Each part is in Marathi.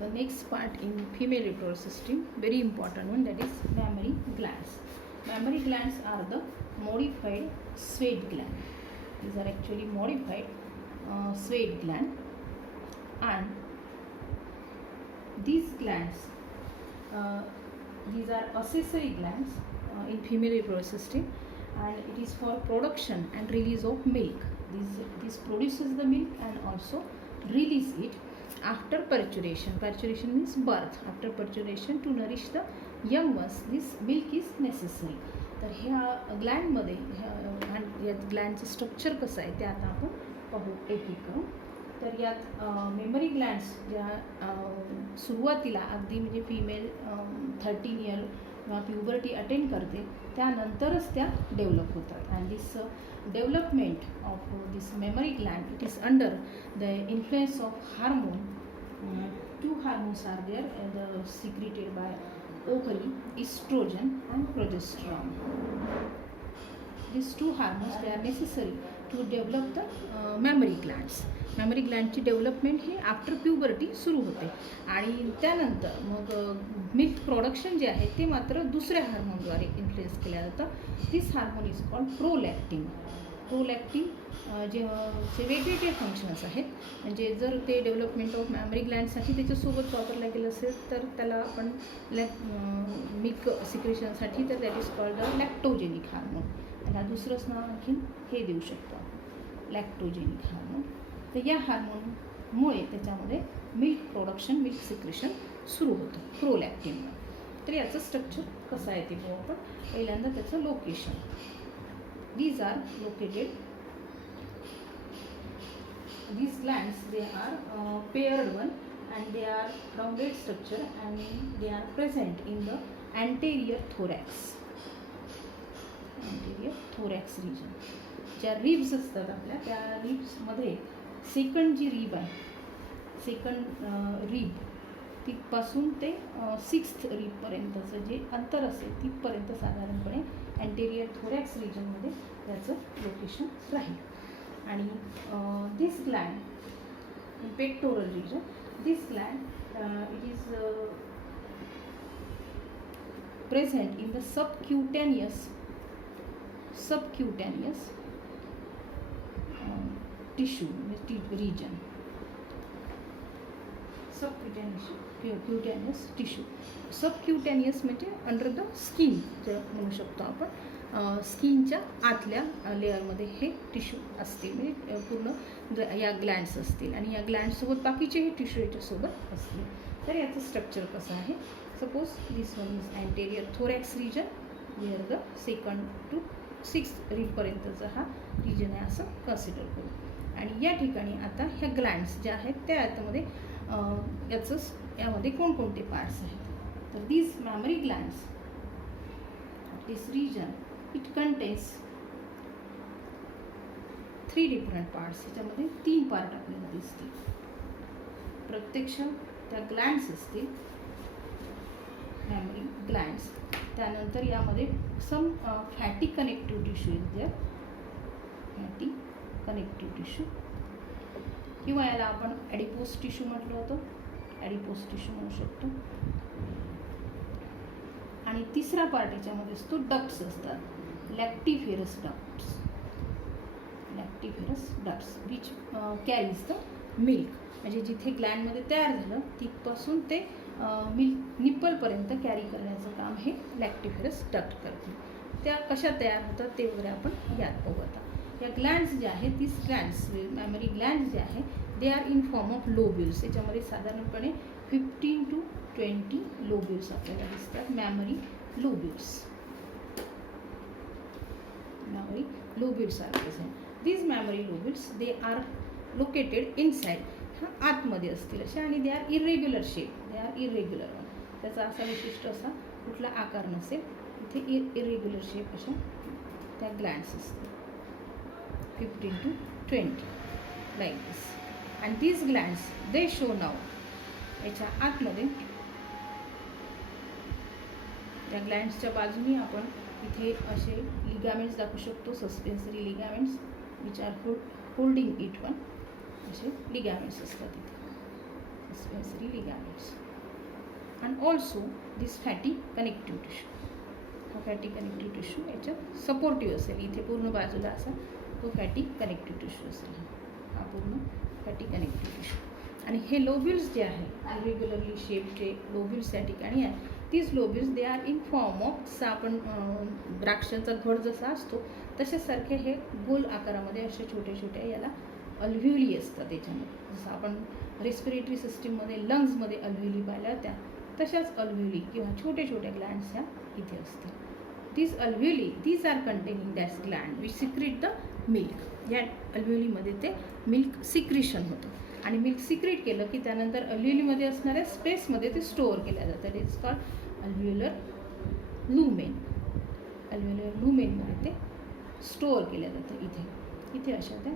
the next part in female reproductive system, very important one, that is mammary glands. Mammary glands are the modified sweat gland. These are actually modified sweat gland, and these glands, these are accessory glands in female reproductive system, and it is for production and release of milk. This produces the milk and also release it after parturition. Parturition means birth. After parturition, to nourish the young ones, this milk is necessary. तर ह्या ग्लँडमध्ये या ग्लँडचं स्ट्रक्चर कसं आहे ते आता आपण पाहू एक एक करून. तर यात मेमरी ग्लँड्स ज्या सुरुवातीला अगदी म्हणजे फिमेल 13 इयर किंवा प्युबर्टी अटेंड करते त्यानंतरच त्या डेव्हलप होतात. And this development of this memory Gland, it is under the influence of hormone. Two hormones are there and secreted by ovary, estrogen and progesterone. These two hormones, they are necessary to develop the mammary glands. Mammary ग्लँडची डेव्हलपमेंट ही आफ्टर प्युबर्टी सुरू होते आणि त्यानंतर मग मिल्क प्रोडक्शन जे आहे ते मात्र दुसऱ्या हार्मोनद्वारे इन्फ्लुएन्स केलं जातं. This hormone is called prolactin. Prolactin जे वेगवेगळे फंक्शन्स आहेत, म्हणजे जर ते डेव्हलपमेंट ऑफ मॅमरी ग्लँडसाठी त्याच्यासोबत वापरलं गेलं असेल तर त्याला आपण मिल्क सिक्रेशनसाठी तर that is called the lactogenic hormone. त्याला दुसरंच नाव आणखीन हे देऊ शकतो आपण, लॅक्टोजेनिक हार्मोन. तर या हार्मोनमुळे त्याच्यामध्ये मिल्क प्रोडक्शन, मिल्क सिक्रेशन सुरू होतं प्रोलॅक्टिनला. तर याचं स्ट्रक्चर कसं आहे ते बघू आपण. पहिल्यांदा त्याचं location. These are located, these glands, they are paired one and they are rounded structure and they are present in the anterior thorax. Anterior thorax region. ज्या रिब्स असतात आपल्या त्या रिब्समध्ये सेकंड जी रिब आहे, सेकंड रिब तिथपासून ते 6th रिबपर्यंतचं जे अंतर असेल तिथपर्यंत साधारणपणे अँटेरियर थोरॅक्स रिजनमध्ये त्याचं लोकेशन राहील. आणि this gland in pectoral region, this gland it is present in the subcutaneous tissue region. Subcutaneous tissue. Subcutaneous म्हणजे अंडर द स्किन जे म्हणू शकतो आपण. स्किनच्या आतल्या लेअरमध्ये हे टिश्यू असतील, म्हणजे पूर्ण या ग्लँड्स असतील आणि या ग्लँडसोबत बाकीचेही टिश्यू याच्यासोबत असतील. तर याचं स्ट्रक्चर कसं आहे. Suppose this one is anterior thorax region, near the 2nd to 6th रिबपर्यंतचा हा रिजन आहे असं कन्सिडर करू. आणि या ठिकाणी आता ह्या ग्लँड्स ज्या आहेत त्या याच्यामध्ये यामध्ये कोणकोणते पार्ट्स आहेत. तर this mammary glands, this region, it contains 3 different parts. याच्यामध्ये 3 पार्ट आपल्याला दिसतील. प्रत्यक्ष त्या ग्लँड्स असतील, मॅमरी ग्लँड्स. त्यानंतर यामध्ये some fatty connective tissue is there, fatty connective tissue, किंवा याला आपण ॲडिपोस टिश्यू म्हटलं होतं, ॲडिपोस टिश्यू म्हणू शकतो. आणि तिसरा पार्ट याच्यामध्ये असतो डक्ट्स असतात, lactiferous ducts. Lactiferous ducts which carries the milk, म्हणजे जिथे ग्लँडमध्ये तयार झालं तिथपासून ते मिल्क निप्पलपर्यंत कॅरी करण्याचं काम हे लॅक्टिफेरस डक्ट करते. त्या कशा तयार होतात ते वगैरे आपण यात बघू. आता या ग्लँड्स ज्या आहेत, तीस ग्लँड्स मॅमरी ग्लँड्स जे आहे they are in form of lobules. याच्यामध्ये साधारणपणे 15 to 20 लोब्युल्स आपल्याला दिसतात, mammary lobules. Mammary lobules are present. These mammary lobules they are located inside, हा आतमध्ये असतील अशा, आणि they are irregular shape. They are irregular. त्याचा असा विशिष्ट असा कुठला आकार नसेल, इथे इरेग्युलर शेप अशा त्या ग्लँड्स असतील. 15 to 20 like this. And these glands, they show now. याच्या आतमध्ये त्या ग्लँड्सच्या बाजूनी आपण इथे असे लिगामेंट्स दाखवू शकतो, suspensory ligaments which are holding it one. असे लिगामेंट्स असतात इथे. dispensary ligaments. And also this fatty connective tissue. हा फॅटी कनेक्टिव्ह टिश्यू याच्यात सपोर्टिव्ह असेल. इथे पूर्ण बाजूला असा तो फॅटी कनेक्टिव्ह टिश्यू असेल. हा पूर्ण फॅटी कनेक्टिव्ह टिश्यू. आणि हे लोब्युल्स जे आहे इरेग्युलरली शेपचे लोब्युल्स या ठिकाणी आहे. तीच lobules they are in form of, जसं आपण द्राक्षांचा घड जसा असतो तशासारखे हे गोल आकारामध्ये अशा छोट्या छोट्या याला अल्व्ह्युली असतात याच्यामध्ये. जसं आपण रेस्पिरेटरी सिस्टीममध्ये लंग्समध्ये अल्व्ह्युली पाहिल्या त्या तशाच अल्व्ह्युली किंवा छोट्या छोट्या ग्लँड्स ह्या इथे असतात. these alveoli, these are containing that gland which secrete the milk. या अल्व्ह्युलीमध्ये ते मिल्क सिक्रिशन होतं आणि मिल्क सिक्रेट केलं की त्यानंतर अल्व्ह्युलीमध्ये असणाऱ्या स्पेसमध्ये ते स्टोअर केलं जातं. It is called alveolar lumen. Alveolar लुमेनमध्ये ते स्टोअर केलं जातं. इथे अशा त्या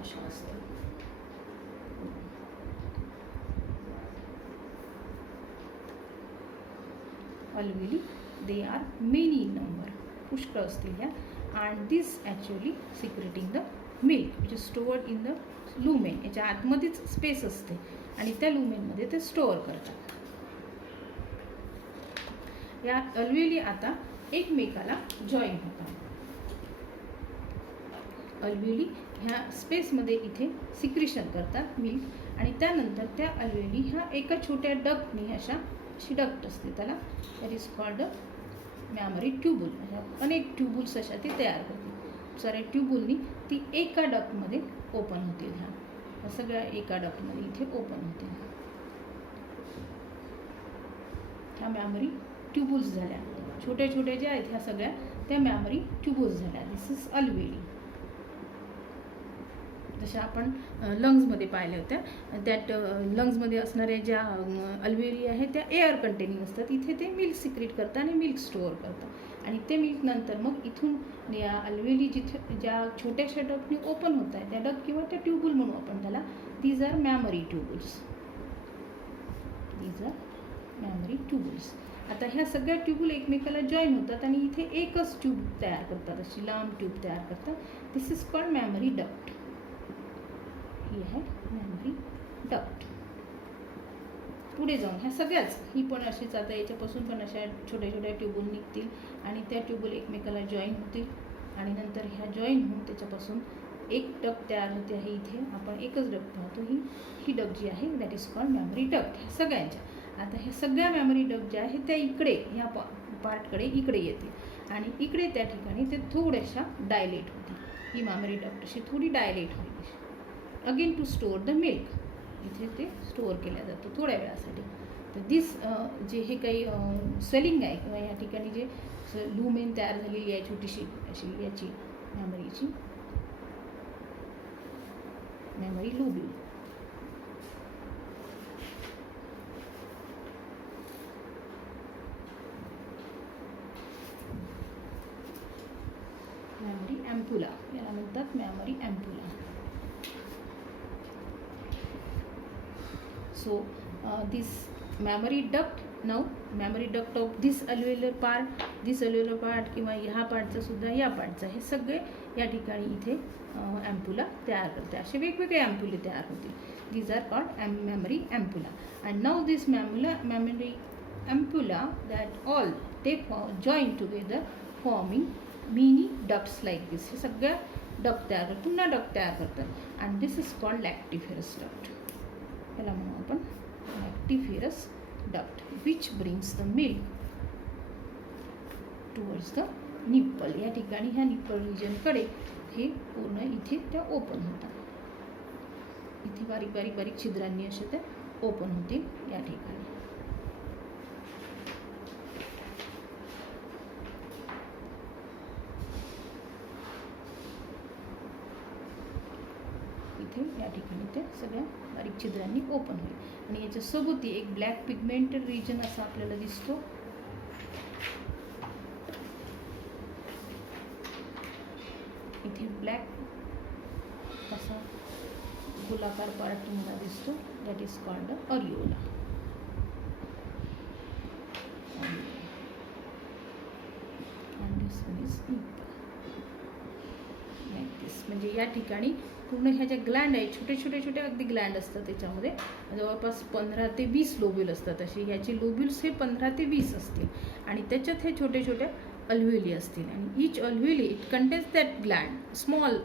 अशा असतात. alveoli, they are many in number, पुष्कळ असतील ह्या. and this actually secreting the milk which is stored in the lumen. याच्या आतमध्येच स्पेस असते आणि त्या लुमेनमध्ये ते स्टोअर करतात. या अल्व्ह्युली आता एकमेकाला जॉईन होतात. अल्व्ह्युली ह्या स्पेसमध्ये इथे सिक्रिशन करतात मिल्क आणि त्यानंतर त्या अल्व्ह्युली ह्या एका छोट्या डक्टनी अशी डक्ट असते त्याला, that is called a memory tubule. अनेक ट्यूबुल्स अशा ती तयार करते. साऱ्या ट्यूबुलनी ती एका डक्टमध्ये ओपन होतील. ह्या सगळ्या एका डक्टमध्ये इथे ओपन होतील. ह्या मॅमरी ट्यूबुल्स झाल्या. छोट्या छोट्या ज्या आहेत ह्या सगळ्या त्या मॅमरी ट्यूबुल्स झाल्या. दिस इज अल्व्ह्युली. जशा आपण लंग्समध्ये पाहिल्या होत्या, त्यात लंग्समध्ये असणाऱ्या ज्या अल्व्ह्युली आहेत त्या एअर कंटेनिंग असतात. इथे ते मिल्क सिक्रेट करतात आणि मिल्क स्टोअर करतात आणि ते मिल्क नंतर मग इथून या अल्व्ह्युली जिथे ज्या छोट्याशा डक्टनी ओपन होत आहे त्या डक्ट किंवा त्या ट्यूबुल म्हणू आपण त्याला. These are mammary tubules. These are mammary tubules. आता ह्या सगळ्या ट्यूबुल एकमेकाला जॉईन होतात आणि इथे एकच ट्यूब तयार करतात, अशी लांब ट्यूब तयार करतात. दिस इज कॉल्ड मॅमरी डक्ट. ही आहे मॅमरी डक्ट. पुढे जाऊन ह्या सगळ्याच ही पण अशीच आता याच्यापासून पण अशा छोट्या छोट्या ट्यूबुल निघतील आणि त्या ट्यूबुल एकमेकाला जॉईन होतील आणि नंतर ह्या जॉईन होऊन त्याच्यापासून एक डक्ट तयार होते आहे. इथे आपण एकच डक्ट पाहतो. ही डक्ट जी आहे that is called memory duct. ह्या सगळ्यांच्या आता ह्या सगळ्या मॅमरी डक्ट ज्या आहेत त्या इकडे ह्या पार्टकडे इकडे येतील आणि इकडे त्या ठिकाणी ते थोड्याशा डायलेट होतील. ही मॅमरी डक्ट अशी थोडी डायलेट होईल again to store the milk. इथे ते स्टोअर केल्या जातं थोड्या वेळासाठी. तर दिस जे हे काही स्वेलिंग आहे किंवा या ठिकाणी जे लुमेन तयार झालेली आहे छोटीशी अशी याची मॅमरीची मॅमरी लोब्यूल. मॅमरी ॲम्प्युला याला म्हणतात memory ॲम्प्युला. So this mammary duct, now mammary duct of this alveolar part किंवा ह्या पार्टचं सुद्धा या पार्टचं हे सगळे या ठिकाणी इथे ॲम्प्युला तयार करते. असे वेगवेगळे ॲम्प्युले तयार होतील. These are called mammary ampulla. And now this mammary ampulla that all ते join together forming mini ducts like this. हे सगळ्या डक्ट तयार करतात, पुन्हा डक्ट तयार करतात. And this is called lactiferous duct. याला म्हणू आपण lactiferous duct which brings the milk towards the nipple. या ठिकाणी ह्या निप्पल रिजनकडे हे पूर्ण इथे त्या ओपन होतात. इथे बारीक बारीक बारीक छिद्रांनी अशा त्या ओपन होतील या ठिकाणी. या ठिकाणी ते सगळ्या बारीक छिद्रांनी ओपन होईल आणि याच्या सोबत एक ब्लॅक पिगमेंटेड रिजन असा आपल्याला दिसतो. इथे ब्लॅक असा गोलाकार पार्ट तुम्हाला दिसतो. That is called areola. and this one is nipple like this, म्हणजे या ठिकाणी पूर्ण ह्या ज्या ग्लँड आहेत, छोटे अगदी ग्लँड असतात, त्याच्यामध्ये जवळपास 15 ते 20 लोब्यूल असतात. असे ह्याचे लोब्युल्स हे 15 ते 20 असतील आणि त्याच्यात हे छोटे अल्व्हेली असतील आणि each alveoli it contains that gland small,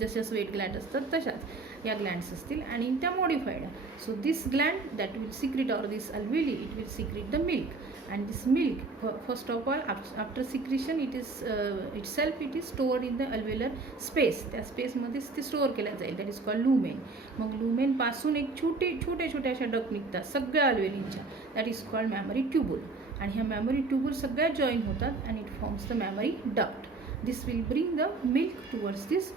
जसे स्वेट ग्लँड असतात तशाच या ग्लँड्स असतील आणि त्या मॉडिफाईड आहे. So this gland that will secrete or this alveoli it will secrete the milk. And this milk, first of all, after secretion it is it is stored in the alveolar space. त्या स्पेसमध्येच ते स्टोअर केल्या जाईल, दॅट इज कॉल्ड लुमेन. मग लुमेन पासून एक छोटे अशा डक्ट निघतात सगळ्या अल्वेलींच्या, that is called mammary tubule. आणि ह्या मॅमरी ट्यूबुल सगळ्या जॉईन होतात and it forms the mammary duct. This will bring the milk towards this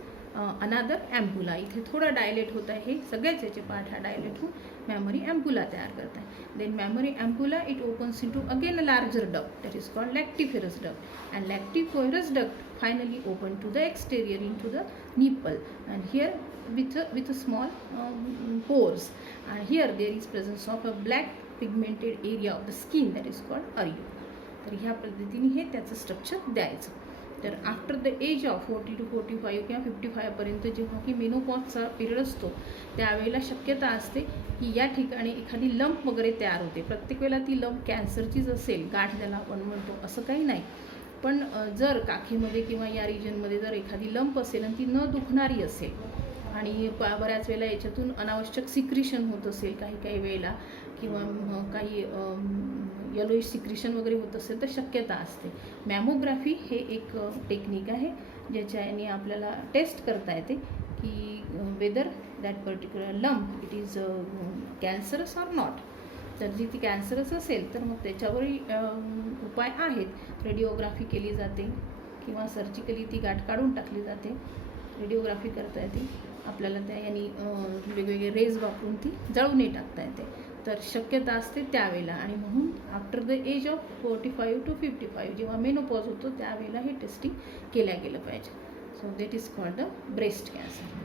अनादर ॲम्पुला. इथे थोडा डायलेट होत आहे, सगळ्याच याचे पार्ट हा डायलेट होऊन मॅमरी ॲम्पुला तयार करत आहे. Then mammary ampulla it opens into again a larger duct that is called lactiferous duct. And lactiferous duct finally open to the exterior into the nipple and here with a small pores, and here there is presence of a black pigmented area of the skin that is called areola. तर ह्या पद्धतीने हे त्याचं स्ट्रक्चर द्यायचं. तर after the age of 40 to 45 किंवा 55पर्यंत जेव्हा की मेनोपॉजचा पिरियड असतो त्यावेळेला शक्यता असते की या ठिकाणी एखादी लंप वगैरे तयार होते. प्रत्येक वेळेला ती लंप कॅन्सरचीच असेल, गाठ ज्याला आपण म्हणतो, असं काही नाही. पण जर काखेमध्ये किंवा या रिजनमध्ये जर एखादी लंप असेल आणि ती न दुखणारी असेल आणि बऱ्याच वेळेला याच्यातून अनावश्यक सिक्रिशन होत असेल काही वेळेला किंवा काही येलोइश सिक्रिशन वगैरे होत असेल तर शक्यता असते. मॅमोग्राफी हे एक टेक्निक आहे ज्याच्याने आपल्याला टेस्ट करता येते की whether that particular lump it is cancerous or not. तर जी ती कॅन्सरस असेल तर मग त्याच्यावरही उपाय आहेत. रेडिओग्राफी केली जाते किंवा सर्जिकली ती गाठ काढून टाकली जाते. रेडिओग्राफी करता येते आपल्याला, त्या यांनी वेगवेगळे रेज वापरून ती जळूनही टाकता येते. तर शक्यता असते त्यावेळेला. आणि म्हणून after the age of 45 to 55 जेव्हा मेनोपॉज होतो त्यावेळेला हे टेस्टिंग केल्या गेलं पाहिजे. So that is called the breast cancer.